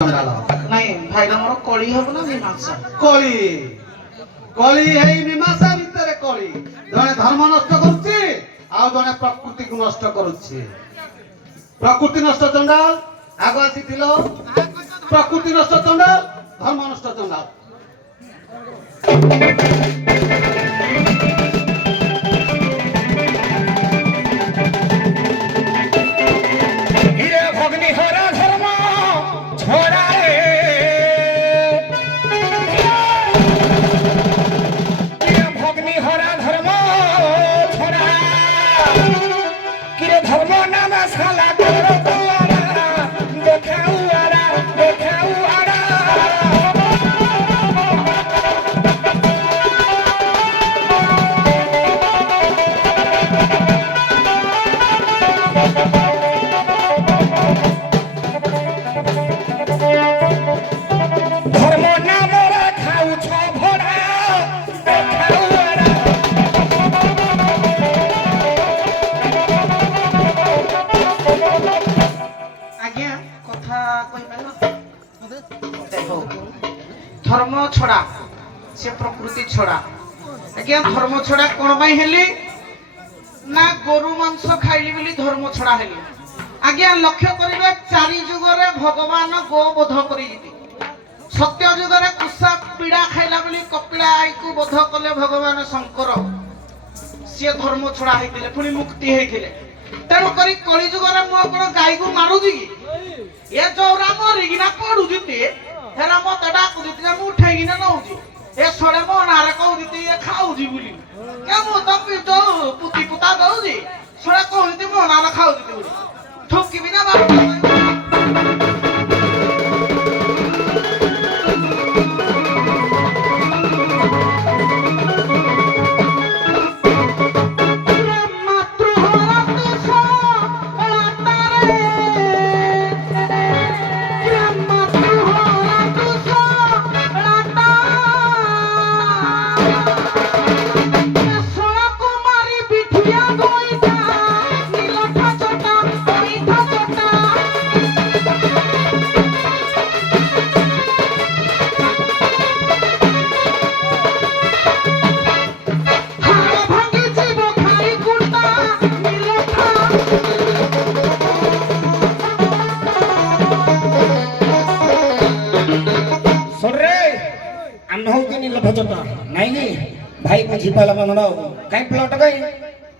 ନାଇଁ ଭାଇର ମୋର କଳି ହବ ନା ମୀମାଂସା? କଳି କଳି ହେଇ ମୀମାଂସା ଭିତରେ କଳି। ଜଣେ ଧର୍ମ ନଷ୍ଟ କରୁଛି ଆଉ ଜଣେ ପ୍ରକୃତିକୁ ନଷ୍ଟ କରୁଛି। ପ୍ରକୃତି ନଷ୍ଟ ଚଣ୍ଡାଳ ଆଗ ଆସିଥିଲ। ପ୍ରକୃତି ନଷ୍ଟ ଚଣ୍ଡାଳ, ଧର୍ମ ନଷ୍ଟ ଚଣ୍ଡାଳ। धर्म छड़ा से प्रकृति छड़ा। आज्ञा धर्म छड़ा कौन पाई हेली ना गोरु मांस खाइली बोली धर्म छड़ा हेली। आज्ञा लक्ष्य करिवे चारि जुगरे भगवान गो बोध करी सत्य जुगरे कुसा पीड़ा खाइला बोली कपिला आई को बोध कले भगवान शंकर सी धर्म छड़ा होइतिले पुनी मुक्ति होइतिले। तेणु करी कली जुगरे मो कोन गाय को मारुजी की ये जोरा मरिगिना पडुजिते हेरा मत डाकु दिते मु उठेगिना नउजी ए सोडे मो नारे कहू दिते ये खाउजी बुली के मु त पितो पुती पुता दउजी सोडे कहू दिते मो नारे खाउ दिते बुली ठोकी बिना बाबू भाई बुझी पाला मन कहीं प्लट गई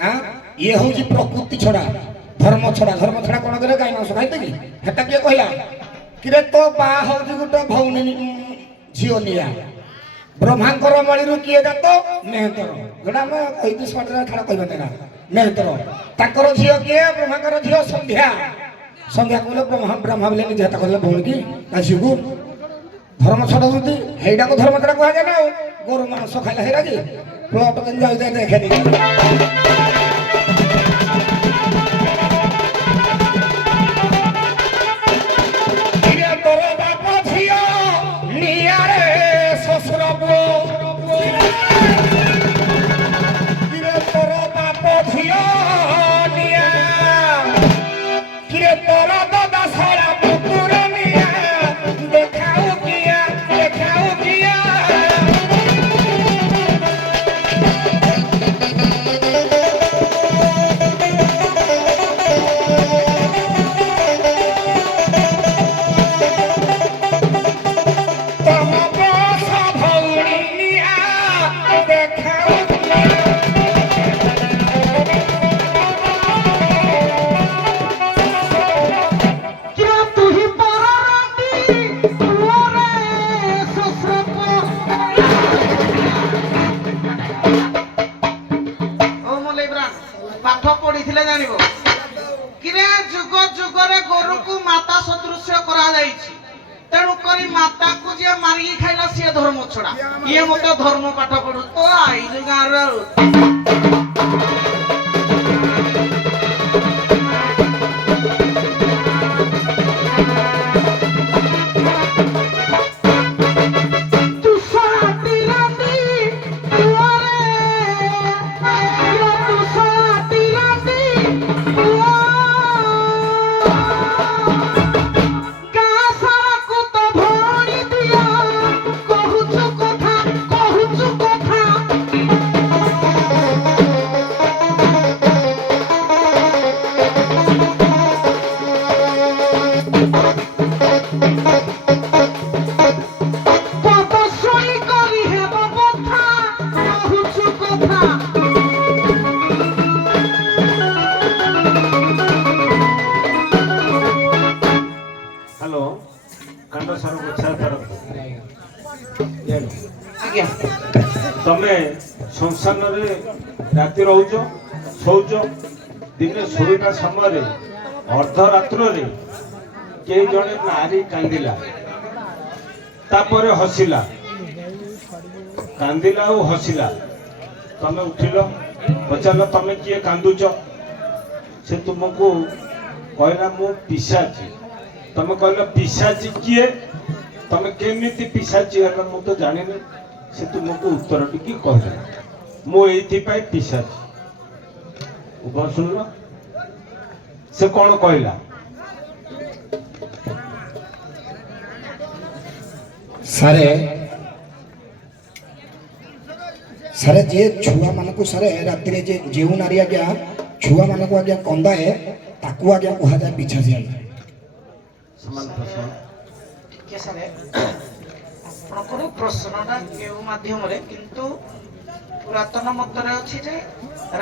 हाँ ये हूँ प्रकृति छड़ा धर्म छड़ा कौन करे गाई मांस खाई कि हेटा किए कहला कि तो बा हूँ गोटे भौनी झील निया ब्रह्मांकर मणि किए जात मेहतर जोड़ा मैं कही सटरे छाड़ा कहते ना मेहतर ताकर झील किए ब्रह्मांकर झील संध्या संध्या कहले ब्रह्मा बोले निजे कहले भौणी की आसू धर्म छड़ा होती हेटा को धर्म छड़ा कह जाए ना गोरु मांस खाइला हेरा कि प्लट के जाऊ दे देखे दी इरे तोर बाप झियो निया रे ससुर बो इरे तोर बाप झियो निया किरे तोर दादा सारा पुत्र निया देखाऊ किया धर्म छड़ा ये मत धर्म पाठ पढ़ु तो आई गाँव କାଣ୍ଡ ସାର ଗୋଛା ଫେରନ୍ତୁ ଆଜ୍ଞା ତମେ ସଂସାରରେ ରାତି ରହୁଛ ଶୋଉଛ ଦିନେ ଶୋଇବା ସମୟରେ ଅର୍ଦ୍ଧରାତ୍ରରେ କେହି ଜଣେ ନାରୀ କାନ୍ଦିଲା ତାପରେ ହସିଲା କାନ୍ଦିଲା ଆଉ ହସିଲା ତମେ ଉଠିଲ ପଚାରିଲ ତମେ କିଏ କାନ୍ଦୁଛ ସେ ତୁମକୁ କହିଲା ମୁଁ ପିଶାଚି ତମେ କହିଲ ପିଶାଚି କିଏ ତମେ କେମିତି ପିଶାଚି ହେଲ ମୁଁ ତ ଜାଣିନି ସେ ତୁମକୁ ଉତ୍ତର ଟିକେ କହିଲା ମୁଁ ଏଇଥିପାଇଁ ପିଶାଚି ଉଭୟ ଶୁଣିଲ ସେ କଣ କହିଲା ସାରେ ସାରେ ଯିଏ ଛୁଆ ମାନଙ୍କୁ ସାରେ ରାତିରେ ଯେ ଯେଉଁ ନାରୀ ଆଜ୍ଞା ଛୁଆ ମାନଙ୍କୁ ଆଜ୍ଞା କନ୍ଦାଏ ତାକୁ ଆଜ୍ଞା କୁହାଯାଏ ପିଛାଚି ଆଜ୍ଞା ସମାନ ପ୍ରଶ୍ନ ଟିକେ ସାରେ ଆପଣଙ୍କର ପ୍ରଶ୍ନଟା କେଉଁ ମାଧ୍ୟମରେ କିନ୍ତୁ ପୁରାତନ ମତରେ ଅଛି ଯେ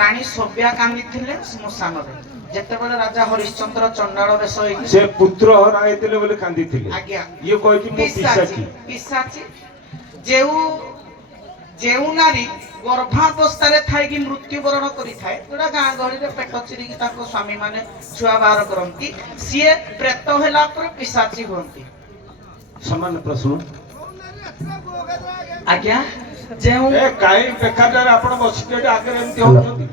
ରାଣୀ ସବ୍ୟା କାନ୍ଦିଥିଲେ ଶ୍ମଶାନରେ ଯେତେବେଳେ ରାଜା ହରିଶ୍ଚନ୍ଦ୍ର ଚଣ୍ଡାଳ ବେଶ ହେଇକି ସେ ପୁତ୍ର ହରା ହେଇଥିଲେ ବୋଲି କାନ୍ଦିଥିଲେ ଆଜ୍ଞା ଇଏ କହିଛି ମୁଁ ପିଶାଚି ପିଶାଚି ଯେଉଁ ନାରୀ ଗର୍ଭାବସ୍ଥାରେ ଥାଇକି ମୃତ୍ୟୁବରଣ କରିଥାଏ ଯୋଉଟା ଗାଁ ଗହଳିରେ ପେଟ ଚିରିକି ତାଙ୍କ ସ୍ୱାମୀ ମାନେ ଛୁଆ ବାହାର କରନ୍ତି ସିଏ ପ୍ରେତ ହେଲା ପରେ ପିଶାଚି ହୁଅନ୍ତି ସମାନ ପ୍ରଶ୍ନ ଆଜ୍ଞା ଯେଉଁ ଏ କାହିଁ ବେକାରରେ ଆପଣ ବସିକି ଏଠି ଆଗରେ ଏମିତି ହଉଛନ୍ତି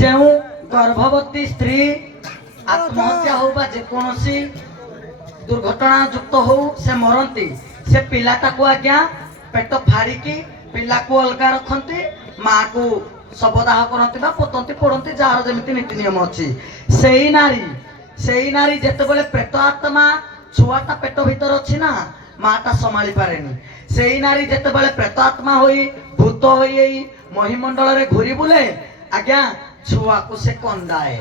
ଯେଉଁ ଗର୍ଭବତୀ ସ୍ତ୍ରୀ ଆତ୍ମହତ୍ୟା ହଉ ବା ଯେକୌଣସି ଦୁର୍ଘଟଣା ଯୁକ୍ତ ହଉ ସେ ମରନ୍ତି ସେ ପିଲାଟାକୁ ଆଜ୍ଞା ପେଟ ଫାଡ଼ିକି ପିଲାକୁ ଅଲଗା ରଖନ୍ତି ମାଆକୁ ଶବଦାହ କରନ୍ତି ବା ପୋତନ୍ତି ପୋଡ଼ନ୍ତି ଯାହାର ଯେମିତି ନୀତି ନିୟମ ଅଛି ସେଇ ନାରୀ ଯେତେବେଳେ ପ୍ରେତ ଆତ୍ମା ଛୁଆଟା ପେଟ ଭିତରେ ଅଛି ନା ମାଆଟା ସମ୍ଭାଳି ପାରେନି ସେଇ ନାରୀ ଯେତେବେଳେ ପ୍ରେତ ଆତ୍ମା ହୋଇ ଭୂତ ହୋଇ ଏଇ ମହିମଣ୍ଡଳରେ ଘୁରି ବୁଲେ ଆଜ୍ଞା ଛୁଆକୁ ସେ କନ୍ଦାଏ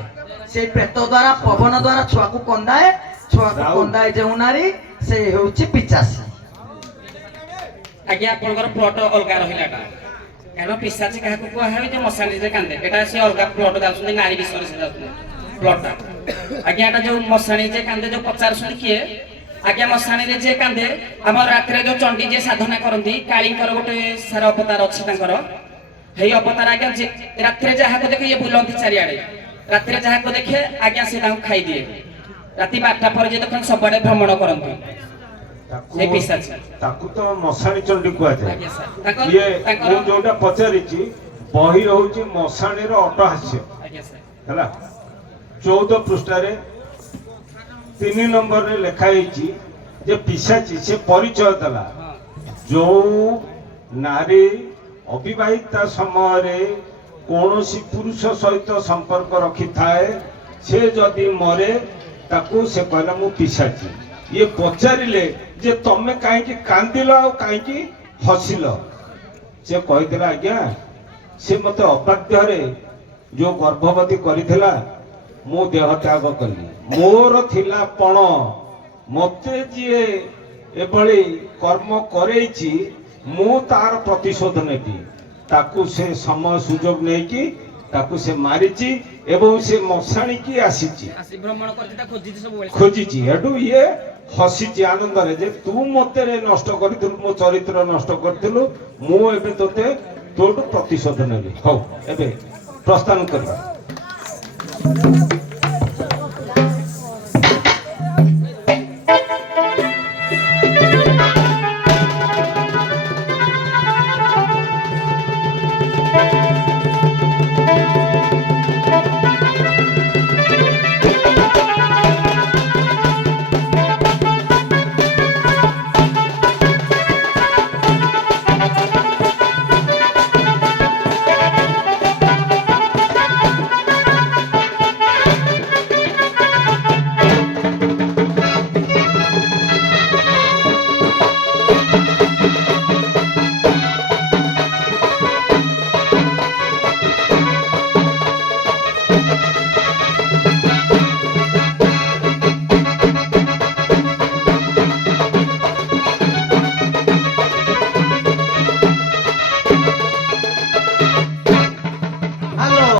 ସେଇ ପ୍ରେତ ଦ୍ୱାରା ପବନ ଦ୍ୱାରା ଛୁଆକୁ କନ୍ଦାଏ ଯେଉଁ ନାରୀ ସେ ହେଉଛି ପିଚାସି ଆଜ୍ଞା ଆପଣଙ୍କର ପ୍ଲଟ ଅଲଗା ରହିଲାଟା କାରଣ ପିଶାଚି କାହାକୁ କୁହାହୁଏ ଯେ ମଶାଣୀରେ କାନ୍ଦେ ଏଟା ସେ ଅଲଗା ପ୍ଲଟ ଯାଉଛନ୍ତି ନାରୀ ବିଷୟରେ ସେ ଯାଉଛନ୍ତି ପ୍ଲଟଟା ଆଜ୍ଞା ଏଟା ଯୋଉ ମଶାଣୀ ଯେ କାନ୍ଦେ ଯୋଉ ପଚାରୁଛନ୍ତି କିଏ ଆଜ୍ଞା ମଶାଣୀରେ ଯେ କାନ୍ଦେ ଆମର ରାତିରେ ଯୋଉ ଚଣ୍ଡୀ ଯେ ସାଧନା କରନ୍ତି କାଳୀଙ୍କର ଗୋଟେ ସାର ଅବତାର ଅଛି ତାଙ୍କର ହେଇ ଅବତାର ଆଜ୍ଞା ରାତିରେ ଯାହାକୁ ଦେଖେ ଇଏ ବୁଲନ୍ତି ଚାରିଆଡେ ରାତିରେ ଯାହାକୁ ଦେଖେ ଆଜ୍ଞା ସେ ତାଙ୍କୁ ଖାଇଦିଏ ରାତି 12ଟା ପରେ ଯେ ଦେଖନ୍ତି ସବୁଆଡେ ଭ୍ରମଣ କରନ୍ତି ସେ ପିଶାଚି ତାକୁ ତ ମଶାଣୀ ଚଣ୍ଡୀ କୁହାଯାଏ ଆଜ୍ଞା ସାର୍ ଇଏ ତାଙ୍କର ମୁଁ ଯୋଉଟା ପଚାରିଛି ବହି ହଉଛି ମଶାଣୀର ଅଟହାସ୍ୟ ଆଜ୍ଞା ସାର୍ ହେଲା 14 ପୃଷ୍ଠାରେ 3 ନମ୍ବରରେ ଲେଖା ହେଇଛି ଯେ ପିଶାଚି ସେ ପରିଚୟ ଦେଲା ଯୋଉ ନାରୀ ଅବିବାହିତା ସମୟରେ କୌଣସି ପୁରୁଷ ସହିତ ସମ୍ପର୍କ ରଖିଥାଏ ସେ ଯଦି ମରେ ତାକୁ ସେ କହିଲା ମୁଁ ପିଶାଚି ଇଏ ପଚାରିଲେ ଯେ ତମେ କାହିଁକି କାନ୍ଦିଲ ଆଉ କାହିଁକି ହସିଲ ସେ କହିଥିଲା ଆଜ୍ଞା ସେ ମତେ ଅବାଧ୍ୟରେ ଯୋଉ ଗର୍ଭବତୀ କରିଥିଲା ମୁଁ ଦେହ ତ୍ୟାଗ କଲି ମୋର ଥିଲା ପଣ ମତେ ଯିଏ ଏଭଳି କର୍ମ କରେଇଛି ମୁଁ ତାର ପ୍ରତିଶୋଧ ନେବି ତାକୁ ସେ ସମୟ ସୁଯୋଗ ନେଇକି ତାକୁ ସେ ମାରିଛି ଏବଂ ସେ ମଶାଣୀକି ଆସିଛି ଆସି ଭ୍ରମଣ କରିଛି ତା ଖୋଜିଛି ସବୁବେଳେ ଖୋଜିଛି ଏଠୁ ଇଏ ହସିଛି ଆନନ୍ଦରେ ଯେ ତୁ ମତେ ନଷ୍ଟ କରିଥିଲୁ ମୋ ଚରିତ୍ର ନଷ୍ଟ କରିଥିଲୁ ମୁଁ ଏବେ ତୋତେ ତୋଠୁ ପ୍ରତିଶୋଧ ନେବି ହଉ ଏବେ ପ୍ରସ୍ଥାନ କରିବା